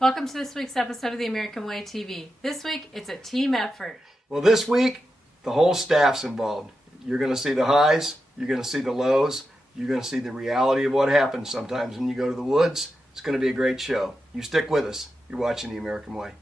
Welcome to this week's episode of the American Way TV. This week, it's a team effort. Well, this week, the whole staff's involved. You're going to see the highs, you're going to see the lows, you're going to see the reality of what happens sometimes when you go to the woods. It's going to be a great show. You stick with us. You're watching The American Way.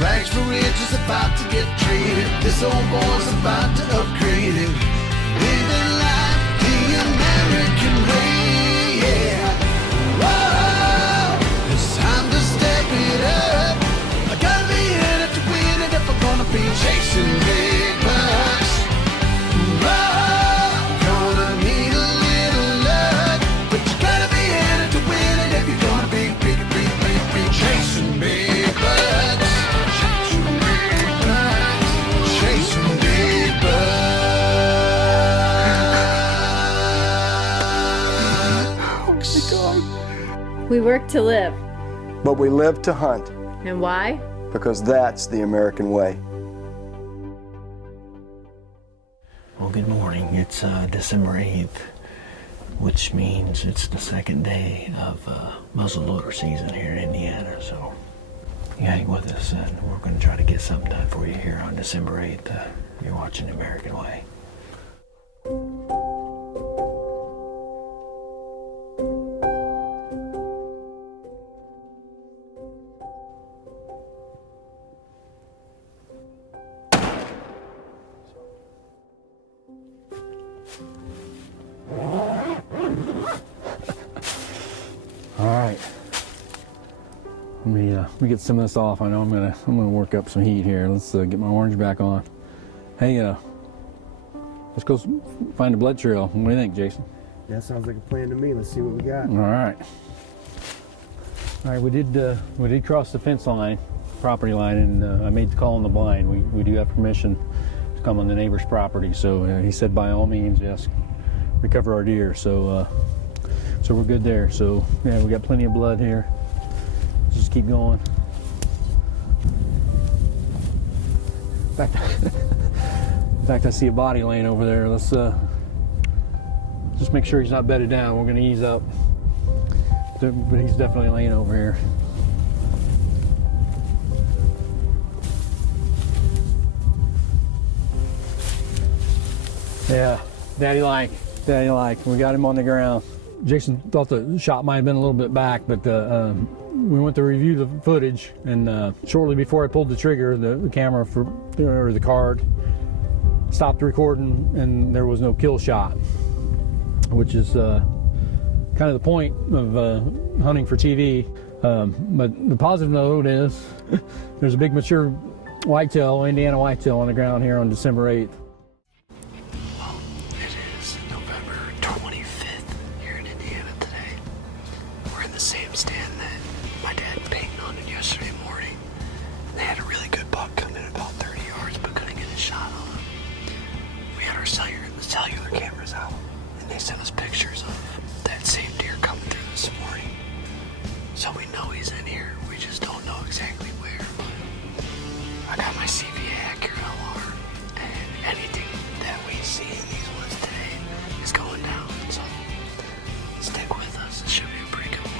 Rags for riches about to get traded. This old boy's about to upgrade it. Living life the American way, yeah. Whoa, it's time to step it up. I gotta be in it to win it if I'm gonna be chasing big bucks. Whoa, gonna need a little luck, but you gotta be in it to win it if you're gonna be chasing big bucks. We work to live. But we live to hunt, And why? because that's the American way. Well, good morning. It's December 8th, which means it's the second day of muzzleloader season here in Indiana. So you hang with us, and we're going to try to get something done for you here on December 8th. You're watching The American Way. All right. Let me get some of this off. I know I'm gonna work up some heat here. Let's get my orange back on. Hey, let's go find a blood trail. What do you think, Jason? That sounds like a plan to me. Let's see what we got. All right. All right. We did cross the fence line, property line, and I made the call on the blind. We do have permission to come on the neighbor's property. So he said by all means, yes, recover our deer. So we're good there. So yeah, we got plenty of blood here. Just keep going. In fact, I see a body laying over there. Let's just make sure he's not bedded down. We're gonna ease up, but he's definitely laying over here. Yeah, daddy like. We got him on the ground. Jason thought the shot might have been a little bit back, but we went to review the footage, and shortly before I pulled the trigger, the camera or the card stopped recording, and there was no kill shot, which is kind of the point of hunting for TV. But the positive note is there's a big mature whitetail, Indiana whitetail, on the ground here on December 8th. It is November 25th here in Indiana today. We're in the same stand that my dad and Peyton hunted yesterday morning. And they had a really good buck come in about 30 yards, but couldn't get a shot on him. We had our cellular cameras out, and they sent us pictures of that same deer coming through this morning. So we know he's in here. We just don't know exactly where. But I got my CVA accurate alarm, and anything that we see in these woods today is going down. So stick with us. It should be a pretty good morning.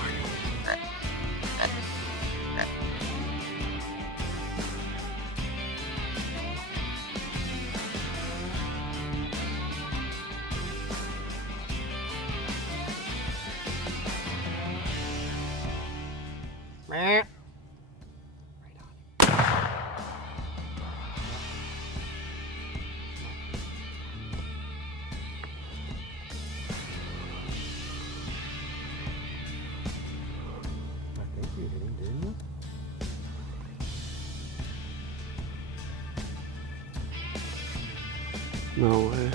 No way.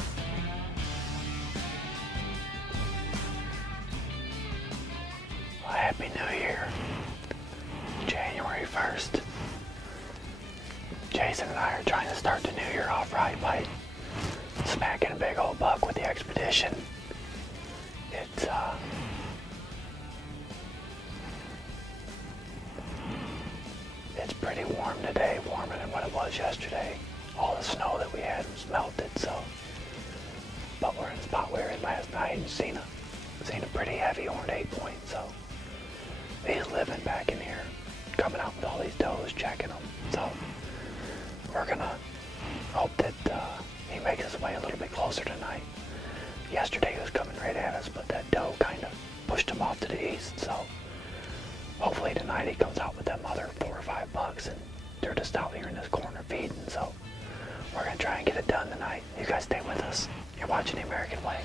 Well, Happy New Year. January 1st. Jason and I are trying to start the new year off smacking a big old buck with the expedition. It's pretty warm today, warmer than what it was yesterday. All the snow that we had was melted, so. But we're in the spot we were in last night and seen a pretty heavy horned 8-point, so. He's living back in here, coming out with all these does, checking them. So we're gonna hope that he makes his way a little bit closer tonight. Yesterday he was coming right at us, but that doe kind of pushed him off to the east, so hopefully tonight he comes out with them other 4 or 5 bucks, and they're just out here in this corner feeding, so we're gonna try and get it done tonight. You guys stay with us. You're watching The American Way.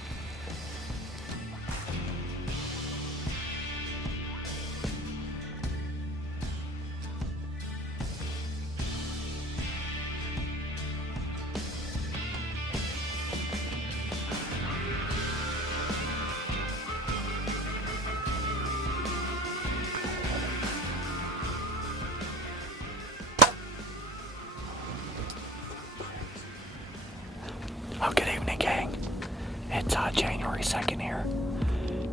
Oh, good evening, gang. It's January 2nd here,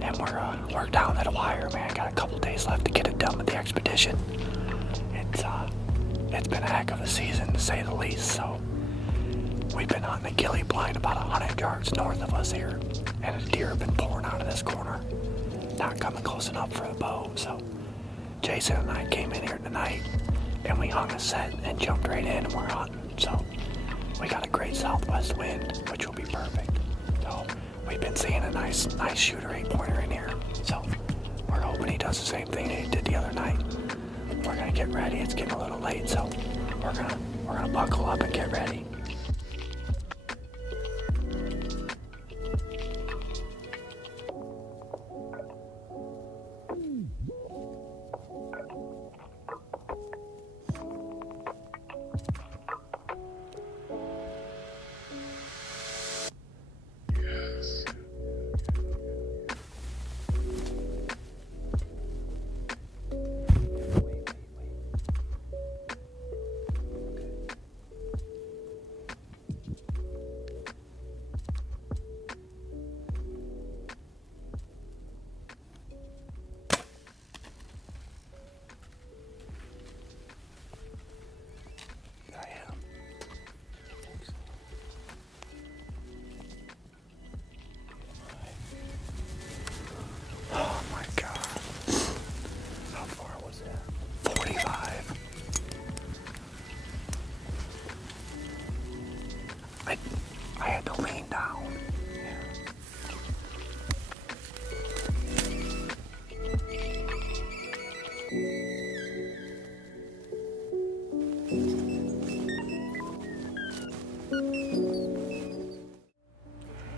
and we're down to the wire, man. Got a couple days left to get it done with the expedition. It's been a heck of a season, to say the least. So we've been on the Gilly Blind about 100 yards north of us here, and a deer have been pouring out of this corner, not coming close enough for a bow. So Jason and I came in here tonight, and we hung a set and jumped right in, and we're hunting. So we got a great southwest wind, which will be perfect. So we've been seeing a nice shooter 8-pointer in here. So we're hoping he does the same thing that he did the other night. We're gonna get ready. It's getting a little late, so we're gonna buckle up and get ready. I had to lean down.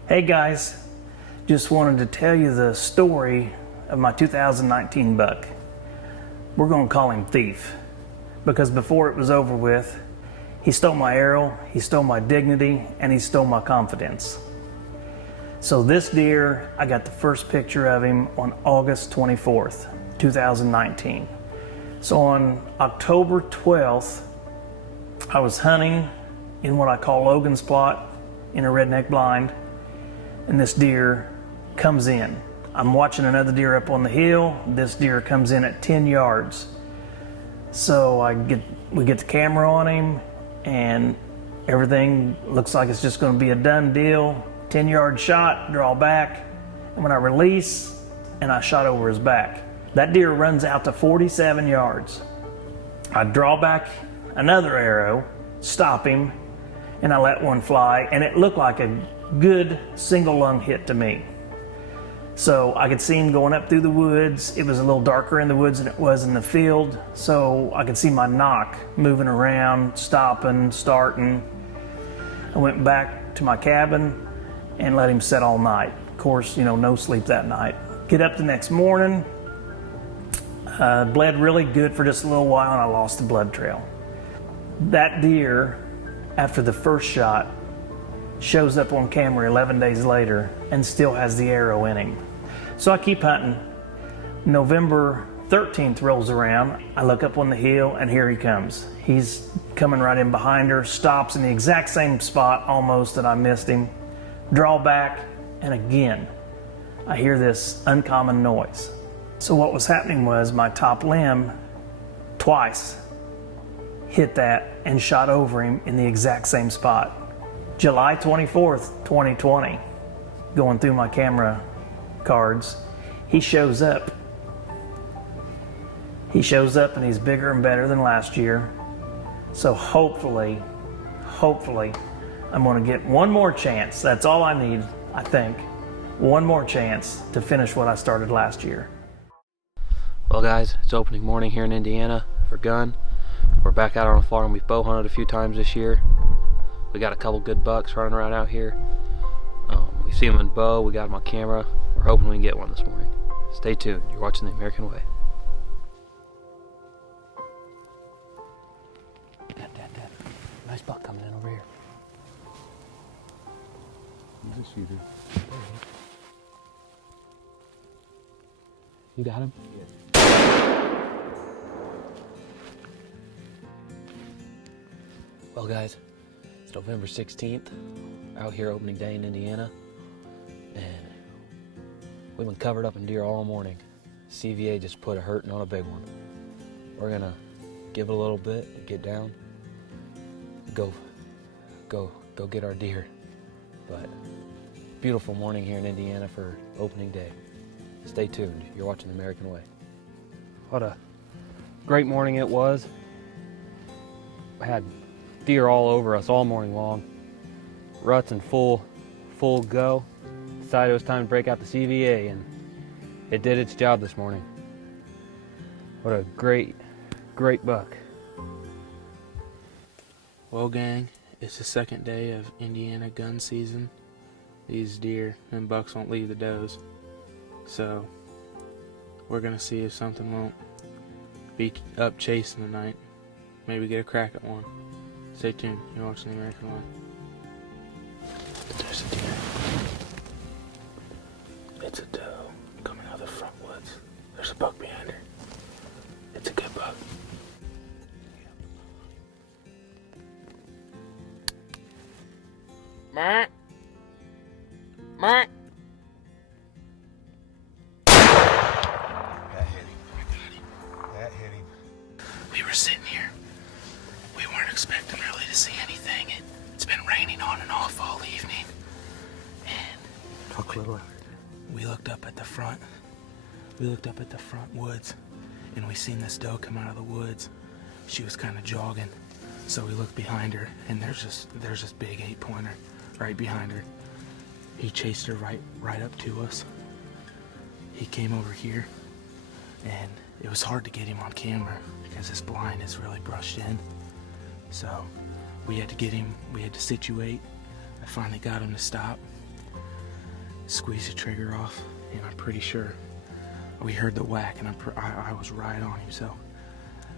Hey guys, just wanted to tell you the story of my 2019 buck. We're gonna call him Thief, because before it was over with, he stole my arrow, he stole my dignity, and he stole my confidence. So this deer, I got the first picture of him on August 24th, 2019. So on October 12th, I was hunting in what I call Logan's Plot in a redneck blind, and this deer comes in. I'm watching another deer up on the hill. This deer comes in at 10 yards. So we get the camera on him, and everything looks like it's just going to be a done deal. 10-yard shot, draw back, and when I release, and I shot over his back. That deer runs out to 47 yards. I draw back another arrow, stop him, and I let one fly, and it looked like a good single lung hit to me. So I could see him going up through the woods. It was a little darker in the woods than it was in the field, so I could see my nock moving around, stopping, starting. I went back to my cabin and let him set all night. Of course, no sleep that night. Get up the next morning, bled really good for just a little while, and I lost the blood trail. That deer, after the first shot, shows up on camera 11 days later and still has the arrow in him. So I keep hunting. November 13th rolls around. I look up on the hill, and here he comes. He's coming right in behind her, stops in the exact same spot almost that I missed him. draw back, and again, I hear this uncommon noise. So what was happening was my top limb twice hit that and shot over him in the exact same spot. July 24th, 2020, going through my camera cards, he shows up. He shows up and he's bigger and better than last year. So hopefully, I'm going to get one more chance. That's all I need, I think. One more chance to finish what I started last year. Well guys, it's opening morning here in Indiana for gun. We're back out on the farm. We've bow hunted a few times this year. We got a couple good bucks running around out here. We see them in bow, we got them on camera. We're hoping we can get one this morning. Stay tuned, you're watching The American Way. Dad. Nice buck coming in over here. He's a shooter. You got him? Well guys, it's November 16th, out here opening day in Indiana, and we've been covered up in deer all morning. CVA just put a hurting on a big one. We're gonna give it a little bit, get down, go get our deer. But beautiful morning here in Indiana for opening day. Stay tuned, you're watching The American Way. What a great morning it was. I had deer all over us all morning long. Ruts in full go. Decided it was time to break out the CVA, and it did its job this morning. What a great buck. Well gang, it's the second day of Indiana gun season. These deer and bucks won't leave the does. So we're gonna see if something won't be up chasing tonight. Maybe get a crack at one. Stay tuned, you're watching The American Way. There's a deer. It's a doe coming out of the front woods. There's a buck behind her. It's a good buck. Matt. That hit him. We were sitting here. We weren't expecting really to see anything. It's been raining on and off all evening. And Talk a little louder. we looked up at the front. We looked up at the front woods, and we seen this doe come out of the woods. She was kind of jogging. So we looked behind her, and there's this big 8-pointer right behind her. He chased her right up to us. He came over here, and it was hard to get him on camera because this blind is really brushed in. So we had to get him, we had to situate. I finally got him to stop, squeeze the trigger off, and I'm pretty sure we heard the whack, and I was right on him. So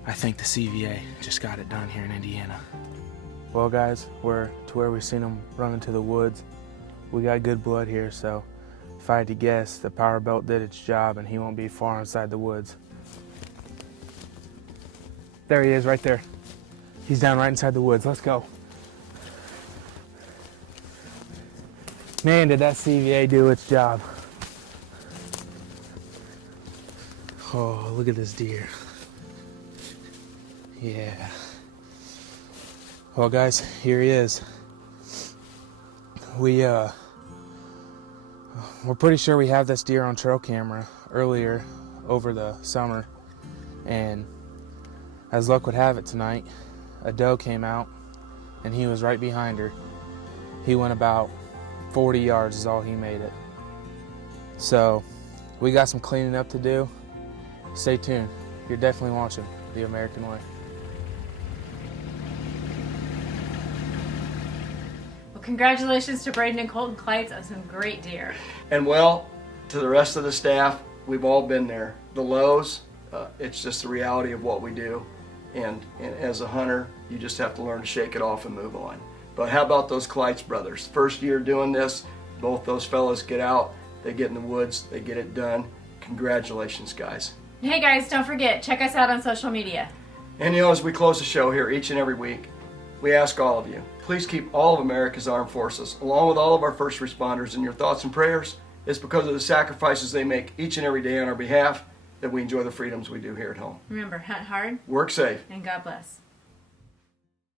I think the CVA just got it done here in Indiana. Well guys, we're to where we seen him run into the woods. We got good blood here, so if I had to guess, the power belt did its job and he won't be far inside the woods. There he is, right there. He's down right inside the woods. Let's go. Man, did that CVA do its job. Oh, look at this deer. Yeah. Well guys, here he is. We're pretty sure we have this deer on trail camera earlier over the summer, and as luck would have it tonight, a doe came out and he was right behind her. He went about 40 yards is all he made it. So we got some cleaning up to do. Stay tuned. You're definitely watching The American Way. Well, congratulations to Braden and Colton Kleitz on some great deer. And well, to the rest of the staff, we've all been there. The lows, it's just the reality of what we do. And as a hunter, you just have to learn to shake it off and move on. But how about those Kleitz brothers? First year doing this, both those fellas get out, they get in the woods, they get it done. Congratulations, guys. Hey guys, don't forget, check us out on social media. And as we close the show here each and every week, we ask all of you, please keep all of America's armed forces, along with all of our first responders, in your thoughts and prayers. It's because of the sacrifices they make each and every day on our behalf that we enjoy the freedoms we do here at home. Remember, hunt hard Work safe. and God bless.